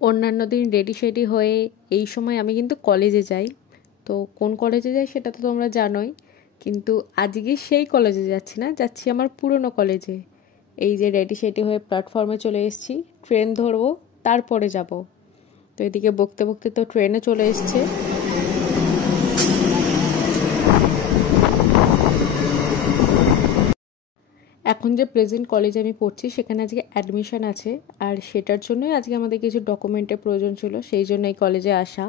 অন্যান্য দিন ready shady হয়ে এই সময় আমি কিন্তু কলেজে যাই। তো কোন কলেজে যাই সেটা তো তোমরা জানোই, কিন্তু আজকে সেই কলেজে যাচ্ছি না, যাচ্ছি আমার পুরনো কলেজে। এই যে রেডি শেডি হয়ে প্ল্যাটফর্মে চলে এসেছি, ট্রেন ধরবো, তারপরে যাব। তো এদিকে বকতে বকতে তো ট্রেনে চলে এসছে। এখন যে প্রেজেন্ট কলেজে আমি পড়ছি সেখানে আজকে অ্যাডমিশন আছে, আর সেটার জন্যই আজকে আমাদের কিছু ডকুমেন্টের প্রয়োজন ছিল, সেই জন্য এই কলেজে আসা।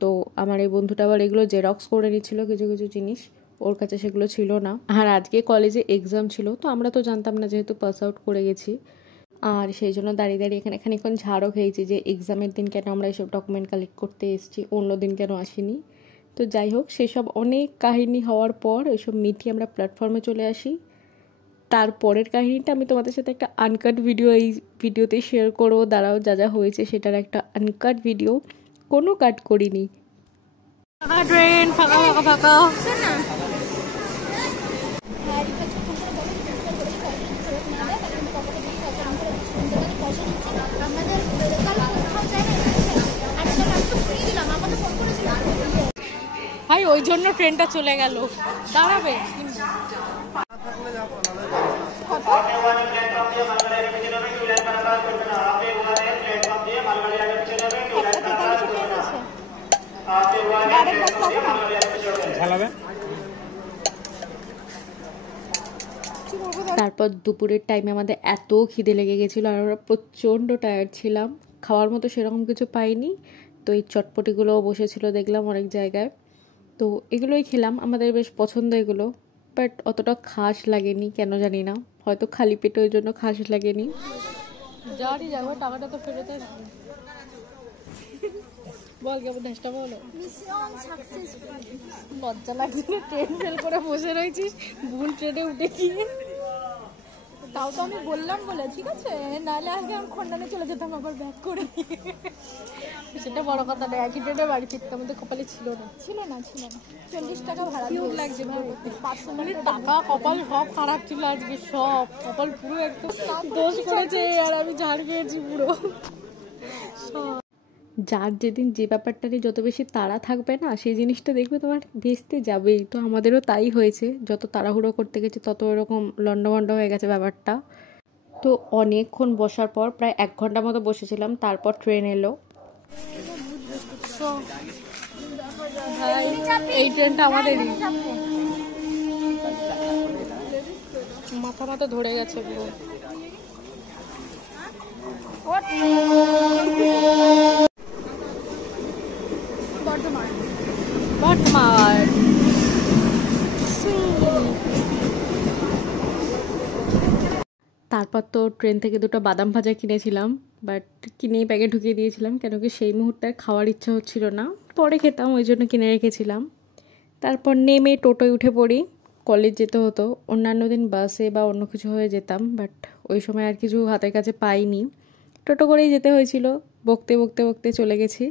তো আমার এই বন্ধুটা আবার এগুলো জেরক্স করে নিচ্ছিল কিছু কিছু জিনিস, ওর কাছে সেগুলো ছিল না। আর আজকে কলেজে এক্সাম ছিল, তো আমরা তো জানতাম না, যেহেতু পাস আউট করে গেছি। আর সেই জন্য দাঁড়িয়ে দাঁড়িয়ে এখানে খানিকক্ষণ ঝাড়ও খেয়েছি যে এক্সামের দিন কেন আমরা এইসব ডকুমেন্ট কালেক্ট করতে এসেছি, অন্য দিন কেন আসিনি। তো যাই হোক, সেসব অনেক কাহিনী হওয়ার পর এইসব মিটিয়ে আমরা প্ল্যাটফর্মে চলে আসি। তারপরের কাহিনীটা আমি তোমাদের সাথে একটা আনকাট ভিডিও এই ভিডিওতে শেয়ার করবো। দাঁড়াও, যা যা হয়েছে সেটার একটা আনকাট ভিডিও, কোনো কাট করিনি। ট্রেন ফাঁকা ফাঁকা ফাঁকা। ভাই ওই জন্য ট্রেনটা চলে গেল, দাঁড়াবে। তারপর দুপুরের টাইমে আমাদের এত খিদে লেগে গেছিলো আর আমরা প্রচণ্ড টায়ার্ড ছিলাম, খাওয়ার মতো সেরকম কিছু পাইনি। তো এই চটপটিগুলোও বসেছিল দেখলাম অনেক জায়গায়, তো এগুলোই খেলাম। আমাদের বেশ পছন্দ এগুলো, বাট অতটা খাস লাগেনি, কেন জানি না, হয়তো খালি পেটে ওই জন্য খাস লাগেনি। যাওয়ারই যাবো, টাকাটা তো ফেরত আসবে। বল কেমন দেশটা বলো। লজ্জা লাগছে না, ট্রেন ফেল করে বসে রয়েছিস, ভুল ট্রেনে উঠে গিয়ে। তাও তো আমি বললাম বলে, ঠিক আছে, নাহলে আগে আমি খন্ডনে চলে যেতাম আবার ব্যাক করে। সেটা বড় কথা নয়, একই ট্রেনে বাড়ি ফিরতে আমাদের কপালে ছিল না। 40 টাকা ভাড়া কিউট লাগছে ভাবে, মানে টাকা কপাল সব খারাপ ছিল আজকে, সব কপাল পুরো একদম দোষ করেছে। আর আমি ঝাড় খেয়েছি পুরো। যার যেদিন যে ব্যাপারটা নিয়ে যত বেশি তাড়া থাকবে না, সেই জিনিসটা দেখবে তোমার ভেস্তে যাবেই। তো আমাদেরও তাই হয়েছে, যত তাড়াহুড়ো করতে গেছে তত এরকম লন্ডভন্ড হয়ে গেছে ব্যাপারটা। তো অনেকক্ষণ বসার পর, প্রায় 1 ঘন্টা মতো বসেছিলাম, তারপর ট্রেন এলো। এই ট্রেনটা আমাদেরই। মাথা মাথা ধরে গেছে পুরো। বর্ধমান। তারপর তো ট্রেন থেকে 2টা বাদাম ভাজা কিনেছিলাম, বাট কিনেই ব্যাগে ঢুকিয়ে দিয়েছিলাম, কেন কি সেই মুহূর্তে খাওয়ার ইচ্ছা হচ্ছিল না, পরে খেতাম, ওই জন্য কিনে রেখেছিলাম। তারপর নেমে টোটোয় উঠে পড়ি, কলেজ যেতে হতো। অন্যান্য দিন বাসে বা অন্য কিছু হয়ে যেতাম, বাট ওই সময় আর কিছু হাতের কাছে পাইনি, টোটো করেই যেতে হয়েছিল। বকতে বকতে বকতে চলে গেছি।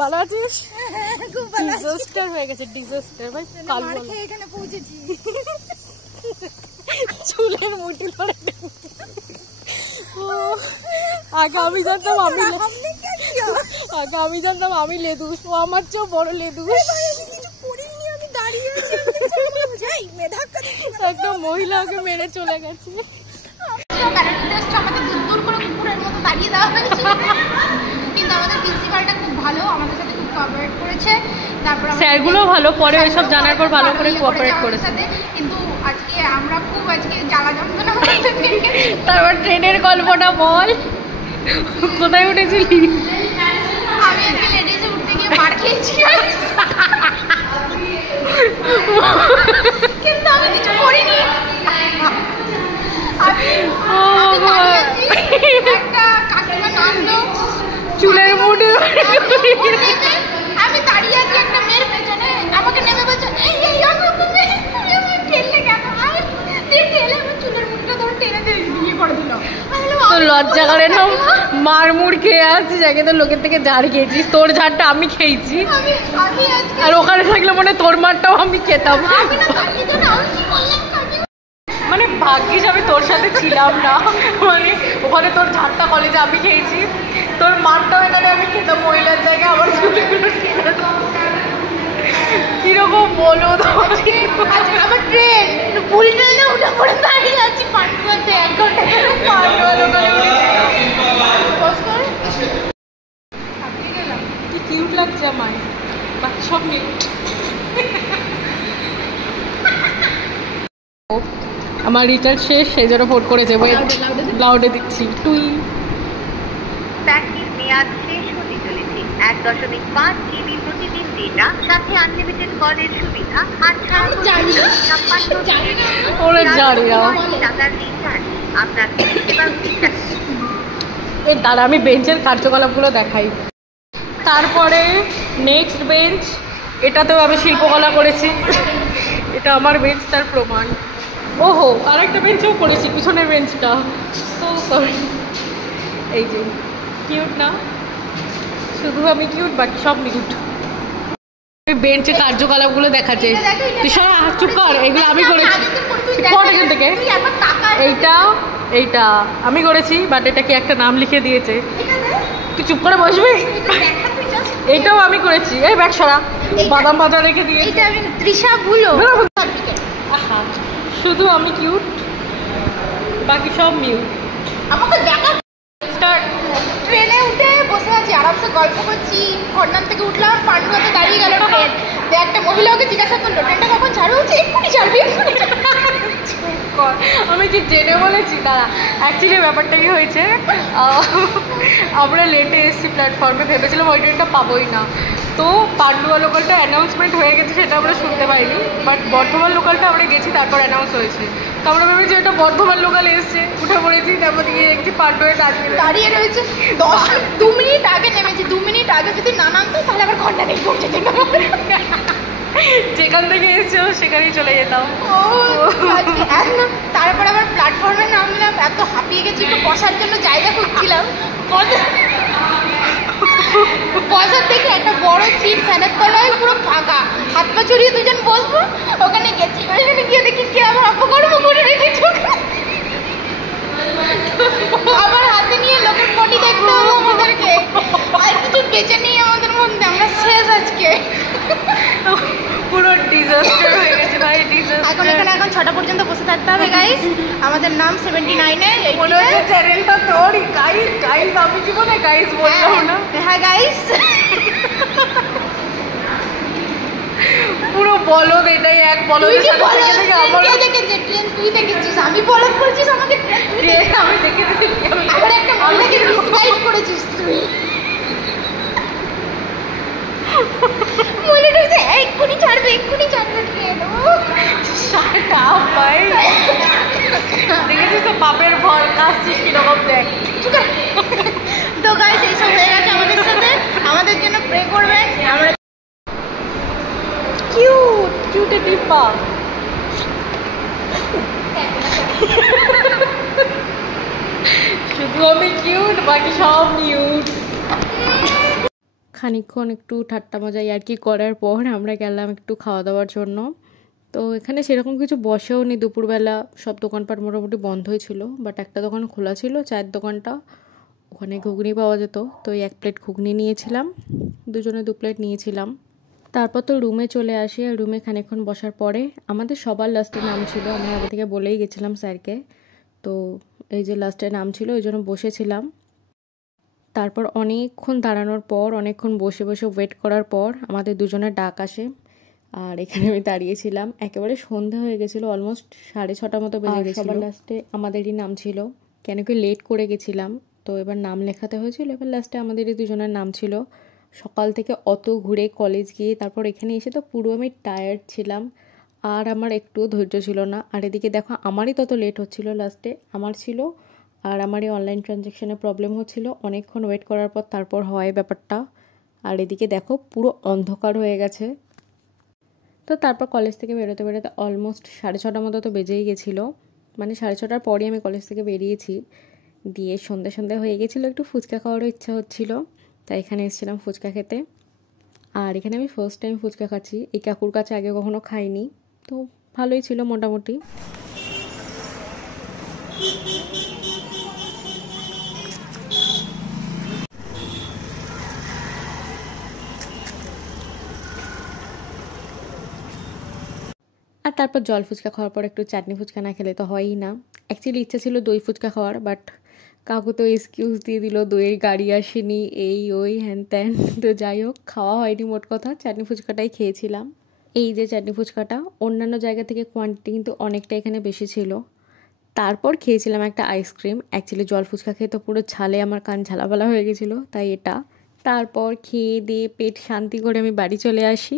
ভালো আছিস? খুব ভালো আছি। ডিজাস্টার হয়ে গেছে, ডিজাস্টার ভাই। কাল মার্কে এখানে পৌঁছেছি, চুলের মুঠি ধরে। আগে আমি জানতাম আমি লেদুস, ও আমার চেয়েও বড় লেদুস। আমি দাঁড়িয়ে আছি, একটা মহিলাকে মেরে চলে গেছে। আমাদের দূর করে কুকুরের মতো দাঁড়িয়ে দেওয়া হয়েছিল, কিন্তু আমাদের প্রিন্সিপালটা খুব ভালো, আমাদের সাথে খুব কোঅপারেট করেছে। তারপর স্যারগুলো ভালো, পরে ওইসব জানার পর ভালো করে কোঅপারেট করেছে। কিন্তু আজকে আমরা খুব জ্বালা যন্ত্রণা হয়েছে। তারপর ট্রেনের গল্পটা বল, কোথায় উঠেছিলি? আমি আজকে লেডিসে উঠতে গিয়ে মার খেয়েছি, কিন্তু আমি কিছু করিনি। একটা কাকিমা নামল, চুলের মুঠি আমি দাঁড়িয়ে আছি একটা মেয়ের পেছনে, আমাকে নেমে বলছে এই ঠেললে কেন? ঠেলে আমার চুলের মুঠটা ধরে টেনে বিয়ে করে দিল। তো লজ্জা করে না, মার মুড় খেয়ে আসছিস, আগে তো লোকের থেকে ঝাড় খেয়েছিস, তোর ঝাড়টা আমি খেয়েছি, আর ওখানে থাকলে মনে তোর মারটাও আমি খেতাম। মানে ভাগ্যিস আমি তোর সাথে ছিলাম না, মানে ওখানে তোর ঝাড়টা কলেজে আমি খেয়েছি, তোর মারটাও এখানে আমি খেতাম মহিলার জায়গায়, আমার চুলগুলো কিরকম বলো আমার ট্রেন ভুল ট্রেনে উঠে পড়ে দাঁড়িয়ে আছি পান্ডুয়াতে 1 ঘন্টা পান্ডুয়া লোকালে কি কিউট লাগছে আমায়, বাকি সব নেই। আমার রিচার্জ শেষ, সেই জন্য ফোন করেছে, লাউডে দিচ্ছি তুই। প্যাকের মেয়াদ শেষ হতে চলেছে। 1.5 জিবি প্রতিদিন ডেটা, সাথে আনলিমিটেড কলের সুবিধা, হাতছাড়া ওরে জানি না। টাকার রিচার্জ আপনার পরিষেবার বিশ্বাস। এই দাঁড়া আমি বেঞ্চের কার্যকলাপগুলো দেখাই। তারপরে নেক্সট বেঞ্চ, এটাতেও আমি শিল্পকলা করেছি, এটা আমার বেঞ্চ তার প্রমাণ। ওহো আরেকটা বেঞ্চেও করেছি, পিছনের বেঞ্চটা, সো সরি। এই যে কিউট না, শুধু আমি কিউট, বাকি সব মিউট। বেঞ্চে কার্যকলাপগুলো দেখাচ্ছে, তুই সব চুপ কর, এগুলো আমি করেছি, পড় এখান থেকে। এইটা আমি করেছি, বাট এটা কি একটা নাম লিখে দিয়েছে, তুই চুপ করে বসবি। এইটাও আমি করেছি, এই ব্যাগ সরা, বাদাম বাজার রেখে দিয়েছি। এটা আমি তৃষা ভুলো, শুধু আমি কিউট, বাকি সব মিউট। আমাকে দেখা ট্রেনে উঠে বসে আছি, আরামসে গল্প করছি, খন্ডান থেকে উঠলাম, পান্ডুয়াতে দাঁড়িয়ে গেল ট্রেন। একটা মহিলা ওকে জিজ্ঞাসা করলো ট্রেনটা কখন ছাড়বে, হচ্ছে এক্ষুনি ছাড়বি। আমি কি জেনে বলেছি? দাঁড়া, অ্যাকচুয়ালি ব্যাপারটা কি হয়েছে, আমরা লেটে এসেছি প্ল্যাটফর্মে, ভেবেছিলাম ওই ট্রেনটা পাবোই না। তো পান্ডুয়া লোকালটা অ্যানাউন্সমেন্ট হয়ে গেছে, সেটা আমরা শুনতে পাইনি, বাট বর্ধমান লোকালটা আমরা গেছি, তারপর অ্যানাউন্স হয়েছে। তো আমরা ভেবেছি ওটা বর্ধমান লোকাল এসছে, উঠে পড়েছি, তারপর গিয়ে দেখছি পান্ডুয়ায় দাঁড়িয়ে রয়েছে। 2 মিনিট আগে নেমেছি, 2 মিনিট আগে যদি না নামতো তাহলে আবার ঘন্টা নেই পৌঁছে যেত। যেখান থেকে এসছে সেখানেই চলে যেতাম। তারপর আবার প্ল্যাটফর্মে নামলাম, এত হাঁপিয়ে গেছি, একটু বসার জন্য জায়গা খুঁজছিলাম, বসার থেকে একটা বড় সিট ফ্যানের তলায় পুরো ফাঁকা, হাত পা চড়িয়ে দুজন বসবো, ওখানে গেছি। ওখানে গিয়ে দেখি কে আবার অপকর্ম করে রেখেছি, আবার হাতে নিয়ে লোকের পটি দেখতে হলো আমাদেরকে, আর কিছু বেঁচে নেই আমাদের মধ্যে, আমরা শেষ আজকে, পুরো ডিজাস্টার হয়ে গেছে ভাই, ডিজাস্টার। এখন 6টা পর্যন্ত বসে থাকতে হবে গাইস। আমাদের নাম 79-এ, মনে হচ্ছে চ্যানেলটা তোরই। গাইস আমি জীবনে গাইস বললাম না। হ্যাঁ গাইস, পুরো বলদ, এটাই এক বলদের সাথে থেকে আমার ট্রেন তুই দেখেছিস, আমি বলদ করছিস আমাকে, আমি দেখেছি আবার একটা মহিলাকে মিসগাইড করেছিস তুই। মহিলাটা বলছে এক্ষুনি ছাড়বে ট্রেন। শাট আপ ভাই, দেখেছিস তো বাপের ভর কাজছিস কিরকম, দেখ। তো গাইস এইসব হয়ে গেছে আমাদের সাথে, আমাদের জন্য প্রে করবেন। আমরা কিউটে টিপা, শুধু আমি কিউট, বাকি সব মিউট। খানিকক্ষণ একটু ঠাট্টা মজা আর কি করার পর আমরা গেলাম একটু খাওয়া দাওয়ার জন্য। তো এখানে সেরকম কিছু বসেও নি, দুপুরবেলা সব দোকানপাট মোটামুটি বন্ধই ছিল, বাট একটা দোকান খোলা ছিল, চায়ের দোকানটা, ওখানে ঘুগনি পাওয়া যেত। তো 1 প্লেট ঘুগনি নিয়েছিলাম, দুজনে 2 প্লেট নিয়েছিলাম। তারপর তো রুমে চলে আসি, আর রুমে খানিকক্ষণ বসার পরে আমাদের সবার লাস্টে নাম ছিল, আমি আগে থেকে বলেই গেছিলাম স্যারকে। তো এই যে লাস্টে নাম ছিল, ওই জন্য বসেছিলাম। তারপর অনেকক্ষণ দাঁড়ানোর পর, অনেকক্ষণ বসে বসে ওয়েট করার পর আমাদের দুজনের ডাক আসে, আর এখানে আমি দাঁড়িয়েছিলাম। একেবারে সন্ধ্যা হয়ে গেছিলো, অলমোস্ট 6:30 মতো বেজে গেছিলো। সবার লাস্টে আমাদেরই নাম ছিল, কেন কি লেট করে গেছিলাম, তো এবার নাম লেখাতে হয়েছিল। এবার লাস্টে আমাদেরই দুজনের নাম ছিল। সকাল থেকে অত ঘুরে কলেজ গিয়ে তারপর এখানে এসে তো পুরো আমি টায়ার্ড ছিলাম, আর আমার একটুও ধৈর্য ছিল না। আর এদিকে দেখো আমারই তত লেট হচ্ছিল, লাস্টে আমার ছিল, আর আমার এই অনলাইন ট্রানজ্যাকশানে প্রবলেম হচ্ছিল। অনেকক্ষণ ওয়েট করার পর তারপর হয় ব্যাপারটা। আর এদিকে দেখো পুরো অন্ধকার হয়ে গেছে। তো তারপর কলেজ থেকে বেরোতে বেরোতে অলমোস্ট 6:30 মতো তো বেজেই গেছিলো, মানে 6:30টার পরই আমি কলেজ থেকে বেরিয়েছি। দিয়ে সন্ধ্যা হয়ে গেছিলো, একটু ফুচকা খাওয়ারও ইচ্ছা হচ্ছিলো, তাই এখানে এসেছিলাম ফুচকা খেতে। আর এখানে আমি ফার্স্ট টাইম ফুচকা খাচ্ছি, এই কাকুর কাছে আগে কখনো খাইনি, তো ভালোই ছিল মোটামুটি। আর তারপর জল ফুচকা খাওয়ার পর একটু চাটনি ফুচকা না খেলে তো হয়ই না। অ্যাকচুয়ালি ইচ্ছা ছিল দই ফুচকা খাওয়ার, বাট কাকু তো এক্সকিউজ দিয়ে দিল দইয়ের গাড়ি আসেনি, এই ওই হ্যান ত্যান। তো যাই হোক, খাওয়া হয়নি মোট কথা, চাটনি ফুচকাটাই খেয়েছিলাম। এই যে চাটনি ফুচকাটা, অন্যান্য জায়গা থেকে কোয়ান্টিটি কিন্তু অনেকটা এখানে বেশি ছিল। তারপর খেয়েছিলাম একটা আইসক্রিম। অ্যাকচুয়ালি জল ফুচকা খেয়ে তো পুরো ঝালে আমার কান ঝালাপালা হয়ে গেছিলো, তাই এটা। তারপর খেয়ে দিয়ে পেট শান্তি করে আমি বাড়ি চলে আসি।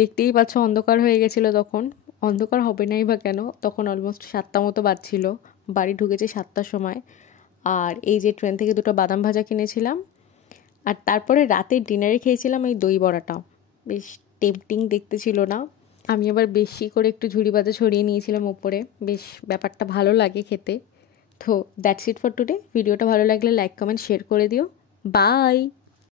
দেখতেই পাচ্ছ অন্ধকার হয়ে গেছিলো তখন। অন্ধকার হবে নাই বা কেন, তখন অলমোস্ট 7টা মতো বাজছিল। বাড়ি ঢুকেছি 7টার সময়। আর এই যে ট্রেন থেকে 2টো বাদাম ভাজা কিনেছিলাম। আর তারপরে রাতে ডিনারে খেয়েছিলাম এই দই বড়াটা। বেশ টেম্পটিং দেখতে ছিল না? আমি আবার বেশি করে একটু ঝুড়ি বাজা ছড়িয়ে নিয়েছিলাম ওপরে। বেশ ব্যাপারটা ভালো লাগে খেতে। তো দ্যাটস ইট ফর টুডে। ভিডিওটা ভালো লাগলে লাইক কমেন্ট শেয়ার করে দিও। বাই।